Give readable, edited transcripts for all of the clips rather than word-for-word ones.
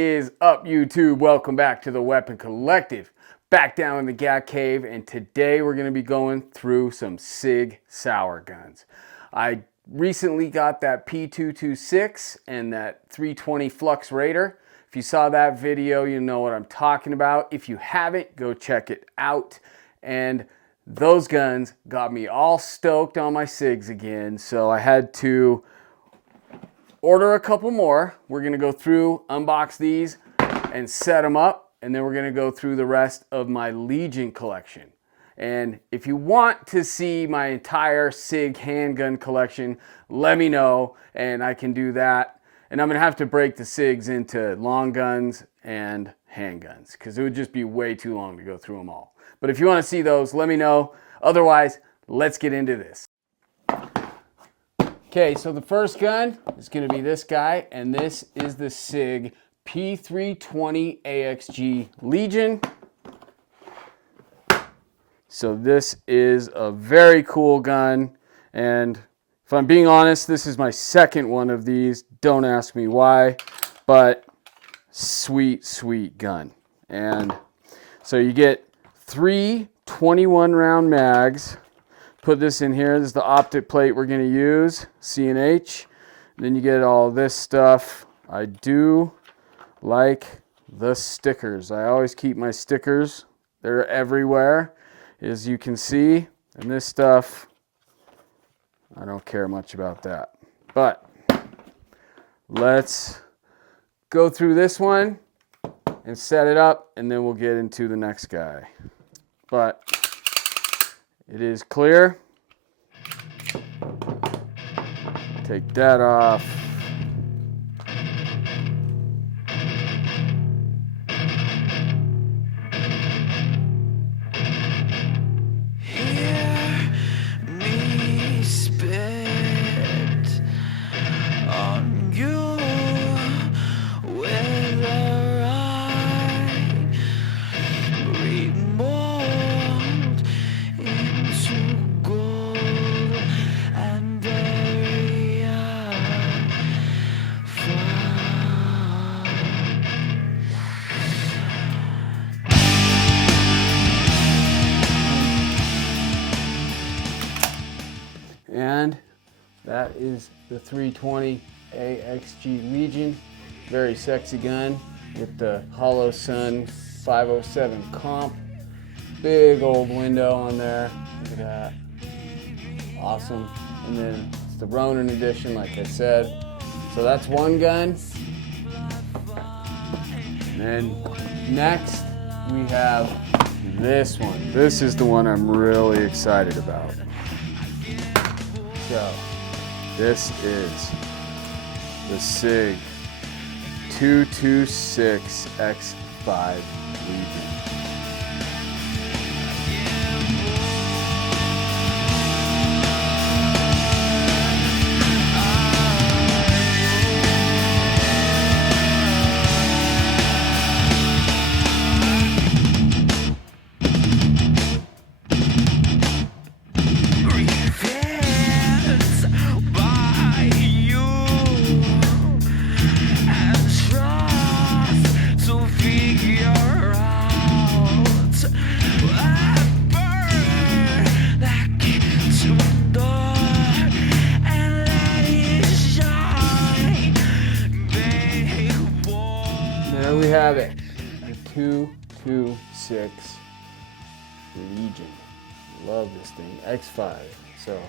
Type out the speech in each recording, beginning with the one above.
is up, YouTube? Welcome back to the Weapon Collective. Back down in the Gat Cave, and today we're going to be going through some Sig Sauer guns. I recently got that P226 and that 320 Flux Raider. If you saw that video, you know what I'm talking about. If you haven't, go check it out. And those guns got me all stoked on my SIGs again, so I had to order a couple more. We're going to go through, unbox these, and set them up, and then we're going to go through the rest of my Legion collection. And if you want to see my entire SIG handgun collection, let me know, and I can do that. And I'm going to have to break the SIGs into long guns and handguns, because it would just be way too long to go through them all. But if you want to see those, let me know. Otherwise, let's get into this. Okay, so the first gun is going to be this guy, and this is the Sig P320 AXG Legion. So this is a very cool gun, and if I'm being honest, this is my second one of these. Don't ask me why, but sweet, sweet gun. And so you get 3 21-round mags. Put this in here. This is the optic plate we're going to use, C&H. Then you get all this stuff. I do like the stickers. I always keep my stickers. They're everywhere, as you can see. And this stuff, I don't care much about that. But let's go through this one and set it up, and then we'll get into the next guy. But it is clear. Take that off. Hear me spit on you with a right remold into gold and area And that is the 320 AXG Legion. Very sexy gun with the Hollow Sun 507 comp. Big old window on there. Look at that. Awesome. And then it's the Ronin edition, like I said. So that's one gun. And then next we have this one. This is the one I'm really excited about. So this is the Sig 226 X5 Legion. There we have it, the 226 Legion. Love this thing, X5. So,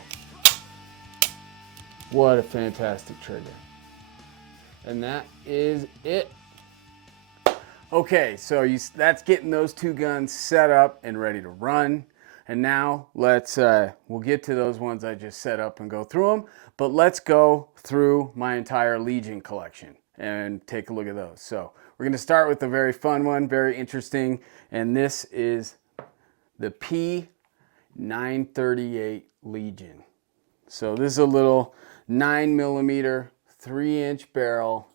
what a fantastic trigger. And that is it. Okay, so that's getting those two guns set up and ready to run. And now let's, we'll get to those ones I just set up and go through them. But let's go through my entire Legion collection and take a look at those. So we're going to start with a very fun one, very interesting. And this is the P938 Legion. So this is a little 9mm, 3-inch barrel,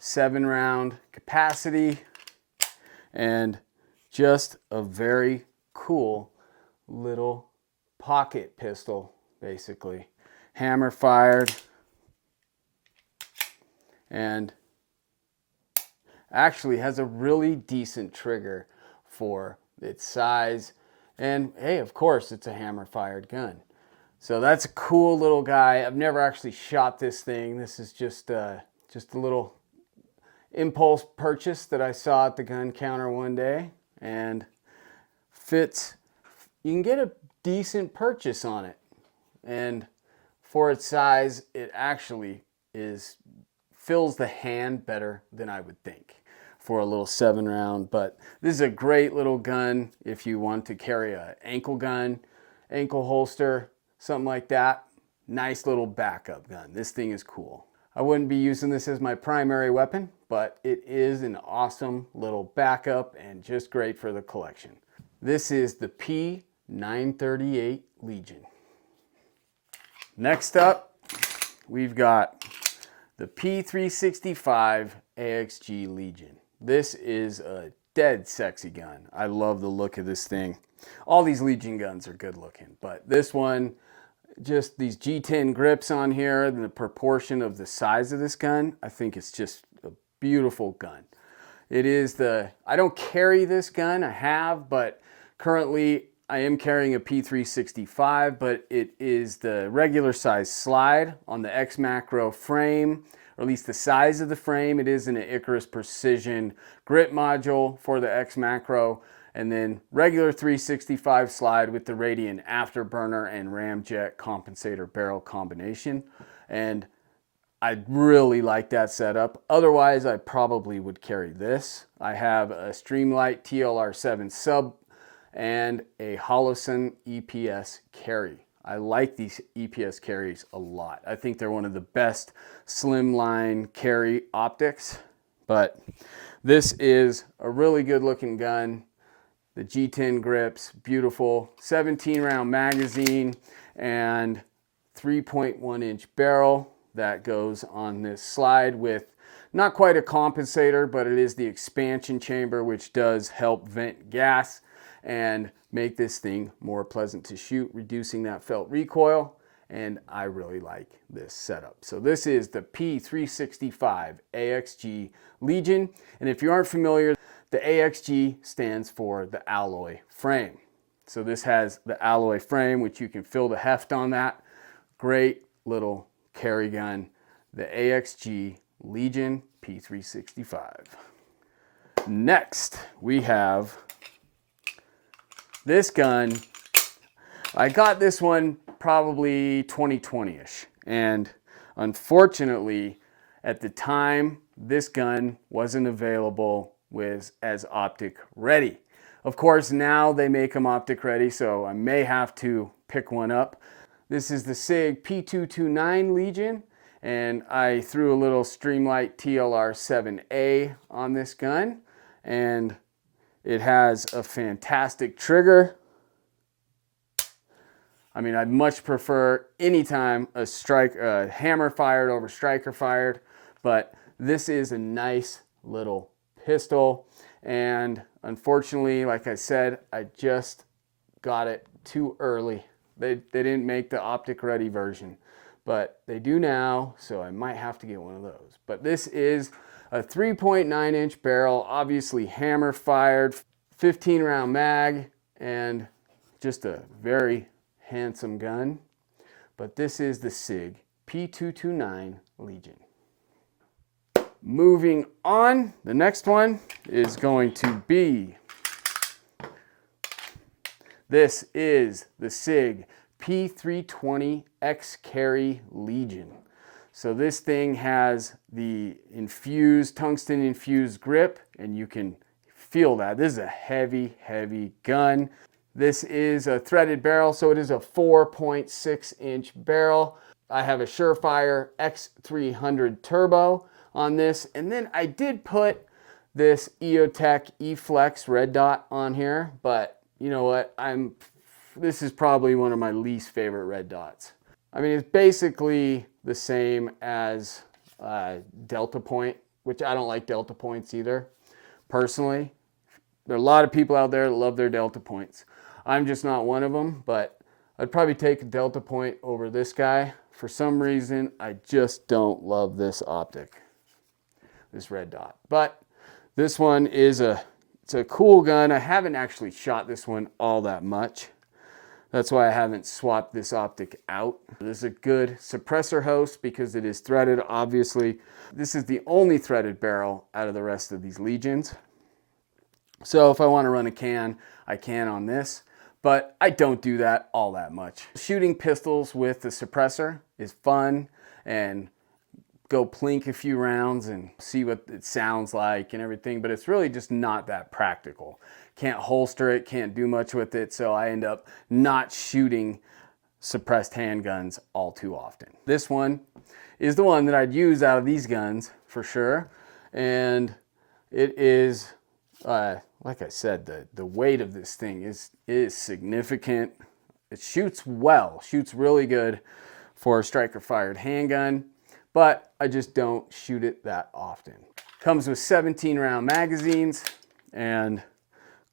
7-round capacity, and just a very cool little pocket pistol, basically. Hammer fired, and actually has a really decent trigger for its size. And hey, of course, it's a hammer fired gun. So that's a cool little guy. I've never actually shot this thing. This is just a little impulse purchase that I saw at the gun counter one day, and fits. You can get a decent purchase on it, and for its size, it actually fills the hand better than I would think for a little 7-round. But this is a great little gun if you want to carry an ankle gun, ankle holster, something like that. Nice little backup gun. This thing is cool. I wouldn't be using this as my primary weapon, but it is an awesome little backup and just great for the collection. This is the P938 Legion. Next up, we've got the P365 AXG Legion. This is a dead sexy gun. I love the look of this thing. All these Legion guns are good looking, but this one, just these G10 grips on here and the proportion of the size of this gun, I think it's just a beautiful gun. It is I don't carry this gun, I have, but currently I am carrying a P365, but it is the regular size slide on the X Macro frame, or at least the size of the frame. It is in an Icarus Precision grip module for the X Macro, and then regular 365 slide with the Radiant afterburner and ramjet compensator barrel combination. And I really like that setup. Otherwise, I probably would carry this. I have a Streamlight TLR7 sub and a Holosun EPS carry. I like these EPS carries a lot. I think they're one of the best slimline carry optics, but this is a really good looking gun. The G10 grips, beautiful, 17-round magazine and 3.1 inch barrel that goes on this slide with not quite a compensator, but it is the expansion chamber, which does help vent gas and make this thing more pleasant to shoot, reducing that felt recoil. And I really like this setup. So this is the P365 AXG Legion. And if you aren't familiar, the AXG stands for the alloy frame. So this has the alloy frame, which you can feel the heft on that. Great little carry gun, the AXG Legion P365. Next, we have this gun. I got this one probably 2020-ish, and unfortunately, at the time, this gun wasn't available as optic ready. Of course, now they make them optic ready, so I may have to pick one up. This is the Sig P229 Legion, and I threw a little Streamlight TLR7A on this gun, and it has a fantastic trigger. I mean, I'd much prefer anytime a hammer fired over striker fired, but this is a nice little pistol, and unfortunately, like I said, I just got it too early. They didn't make the optic ready version, but they do now, so I might have to get one of those. But this is a 3.9 inch barrel, obviously hammer fired, 15-round mag, and just a very handsome gun. But this is the Sig P229 Legion. Moving on, the next one is going to be, this is the Sig P320 X-Carry Legion. So this thing has the tungsten infused grip, and you can feel that. This is a heavy, heavy gun. This is a threaded barrel, so it is a 4.6 inch barrel. I have a Surefire X300 Turbo on this, and then I did put this EOTech E-Flex red dot on here, but you know what, this is probably one of my least favorite red dots. I mean, it's basically the same as Delta Point, which I don't like Delta Points either, personally. There are a lot of people out there that love their Delta Points. I'm just not one of them, but I'd probably take a Delta Point over this guy. For some reason, I just don't love this optic, this red dot. But This one is it's a cool gun. I haven't actually shot this one all that much. That's why I haven't swapped this optic out. This is a good suppressor host because it is threaded, obviously. This is the only threaded barrel out of the rest of these Legions. So if I want to run a can, I can on this, but I don't do that all that much. Shooting pistols with the suppressor is fun, and go plink a few rounds and see what it sounds like and everything, but it's really just not that practical. Can't holster it, can't do much with it, so I end up not shooting suppressed handguns all too often. This one is the one that I'd use out of these guns for sure, and it is, like I said, the weight of this thing is significant. It shoots well, shoots really good for a striker fired handgun, but I just don't shoot it that often. Comes with 17 round magazines and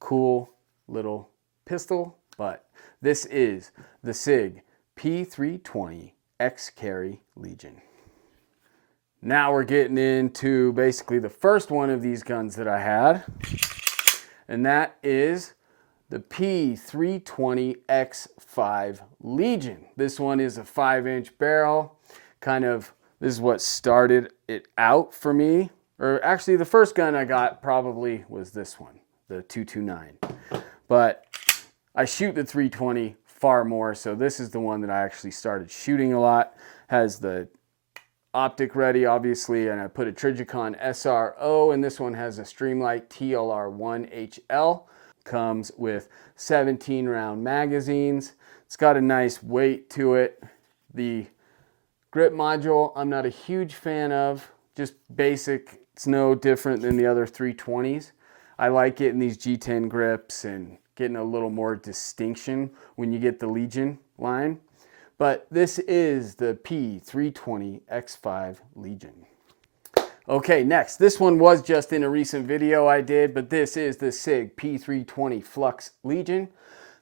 cool little pistol, but this is the Sig P320 X-Carry Legion. Now we're getting into basically the first one of these guns that I had, and that is the P320 X5 Legion. This one is a 5-inch barrel. This is what started it out for me. Or actually, the first gun I got probably was this one, the 229. But I shoot the 320 far more, so this is the one that I actually started shooting a lot. Has the optic ready, obviously, and I put a Trijicon SRO, and this one has a Streamlight TLR1HL. Comes with 17 round magazines. It's got a nice weight to it. The grip module, I'm not a huge fan of, just basic. It's no different than the other 320s. I like getting these G10 grips and getting a little more distinction when you get the Legion line. But this is the P320 X5 Legion. Okay, next. This one was just in a recent video I did, but this is the Sig P320 Flux Legion.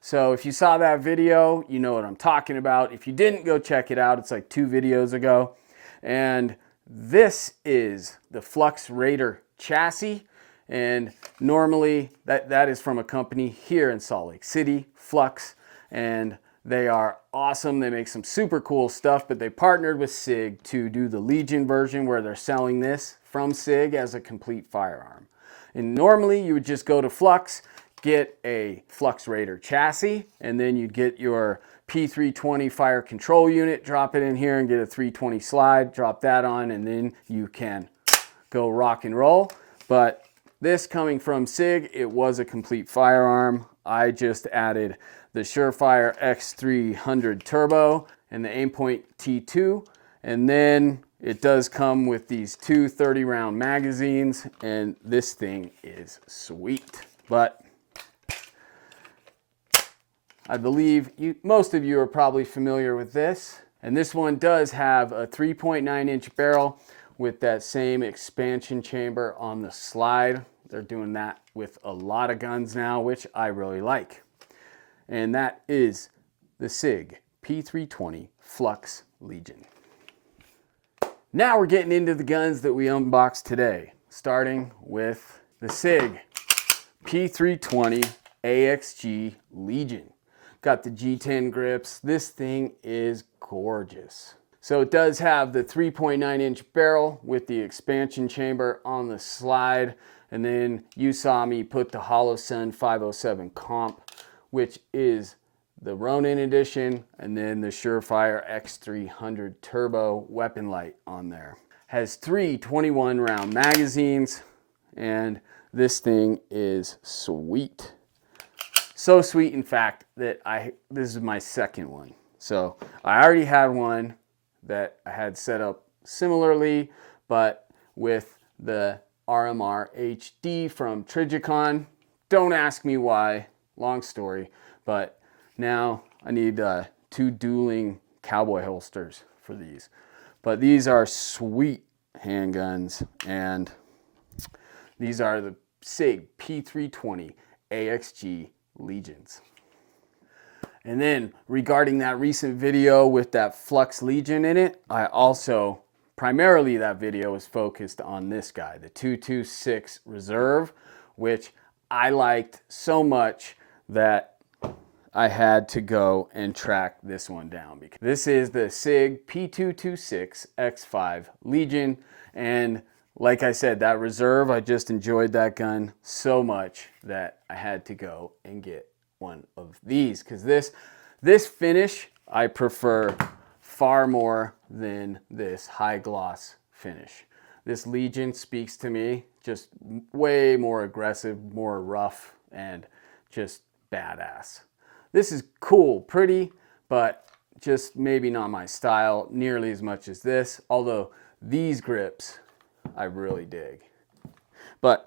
So if you saw that video, you know what I'm talking about. If you didn't, go check it out. It's like 2 videos ago. And this is the Flux Raider chassis. And normally that is from a company here in Salt Lake City, Flux. And they are awesome. They make some super cool stuff, but they partnered with Sig to do the Legion version where they're selling this from Sig as a complete firearm. And normally you would just go to Flux, get a Flux Raider chassis, and then you'd get your P320 fire control unit, drop it in here and get a 320 slide, drop that on, and then you can go rock and roll. But this coming from Sig, it was a complete firearm. I just added the Surefire X300 Turbo and the Aimpoint T2, and then it does come with these 2 30-round magazines, and this thing is sweet. But I believe most of you are probably familiar with this, and this one does have a 3.9-inch barrel with that same expansion chamber on the slide. They're doing that with a lot of guns now, which I really like. And that is the Sig P320 Flux Legion. Now we're getting into the guns that we unboxed today, starting with the Sig P320 AXG Legion. Got the G10 grips. This thing is gorgeous. So it does have the 3.9-inch barrel with the expansion chamber on the slide. And then you saw me put the Holosun 507 comp, which is the Ronin edition, and then the Surefire X300 Turbo weapon light on there. Has 3 21-round magazines, and this thing is sweet. So sweet, in fact, that this is my second one. So I already had one that I had set up similarly, but with the RMR HD from Trijicon. Don't ask me why, long story, but now I need 2 dueling cowboy holsters for these. But these are sweet handguns, and these are the Sig P320 AXG Legions. And then regarding that recent video with that Flux Legion in it, I also primarily that video was focused on this guy, the 226 Reserve, which I liked so much that I had to go and track this one down. Because this is the Sig P226 X5 Legion, and like I said, that Reserve, I just enjoyed that gun so much that I had to go and get one of these, because this finish I prefer far more than this high gloss finish. This Legion speaks to me, just way more aggressive, more rough, and just badass. This is cool, pretty, but just maybe not my style nearly as much as this, although these grips I really dig. But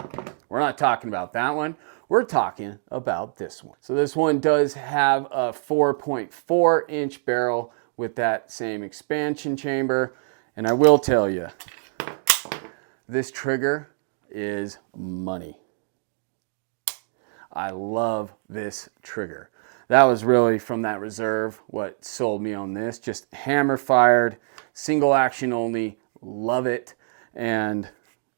we're not talking about that one. We're talking about this one. So this one does have a 4.4 inch barrel with that same expansion chamber. And I will tell you, this trigger is money. I love this trigger. That was really from that Reserve what sold me on this. Just hammer fired, single action only, love it. And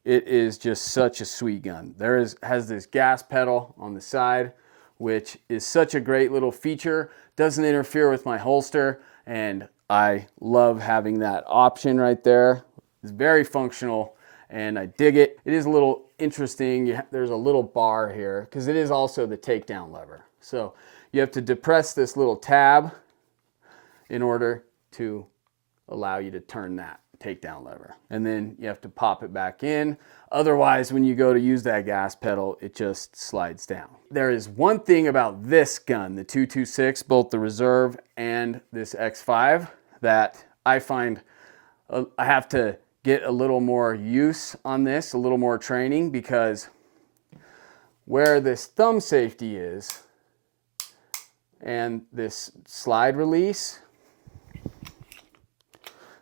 it is just such a sweet gun. Has this gas pedal on the side, which is such a great little feature. Doesn't interfere with my holster, and I love having that option right there. It's very functional, and I dig it. It is a little interesting. There's a little bar here, because it is also the takedown lever. So you have to depress this little tab in order to allow you to turn that takedown lever, and then you have to pop it back in. Otherwise, when you go to use that gas pedal, it just slides down. There is one thing about this gun, the 226, both the Reserve and this X5, that I find I have to get a little more use on this, a little more training, because where this thumb safety is and this slide release,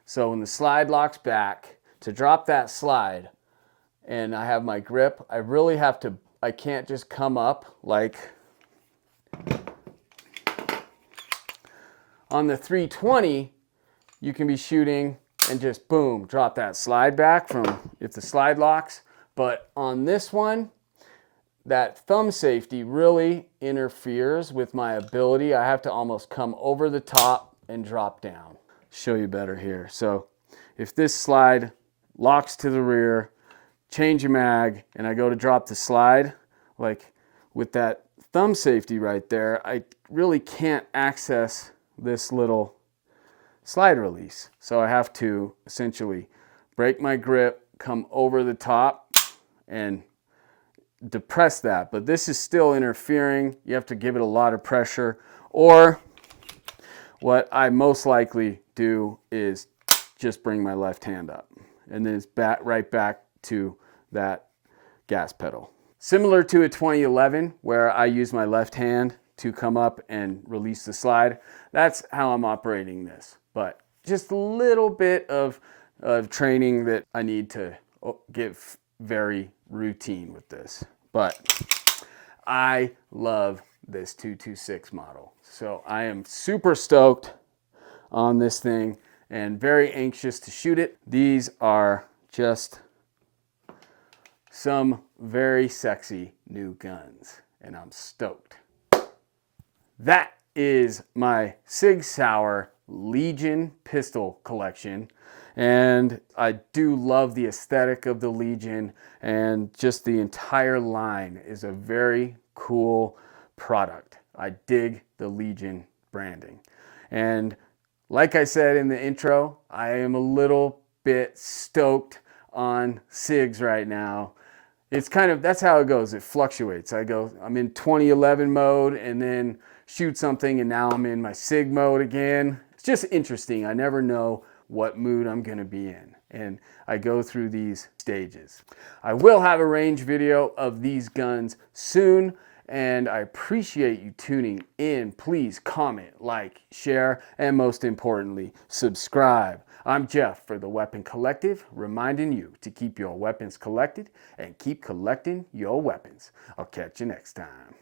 so when the slide locks back, to drop that slide and I have my grip, I really have to, I can't just come up like on the 320, you can be shooting and just boom, drop that slide back from if the slide locks. But on this one, that thumb safety really interferes with my ability. I have to almost come over the top and drop down. Show you better here. So if this slide locks to the rear, change a mag, and I go to drop the slide, like with that thumb safety right there, I really can't access this little slide release. So I have to essentially break my grip, come over the top, and depress that. But this is still interfering. You have to give it a lot of pressure, or what I most likely do is just bring my left hand up, and then it's right back to that gas pedal. Similar to a 2011 where I use my left hand to come up and release the slide. That's how I'm operating this. But just a little bit of training that I need to get very routine with this. But I love this 226 model. So I am super stoked on this thing and very anxious to shoot it. These are just some very sexy new guns, and I'm stoked. That is my Sig Sauer Legion pistol collection, and I do love the aesthetic of the Legion, and just the entire line is a very cool product. I dig the Legion branding. And like I said in the intro, I am a little bit stoked on SIGs right now. It's kind of, that's how it goes. It fluctuates. I'm in 2011 mode and then shoot something, and now I'm in my SIG mode again. It's just interesting. I never know what mood I'm gonna be in, and I go through these stages. I will have a range video of these guns soon, and I appreciate you tuning in. Please comment, like, share, and most importantly, subscribe. I'm Jeff for the Weapon Collective, reminding you to keep your weapons collected and keep collecting your weapons. I'll catch you next time.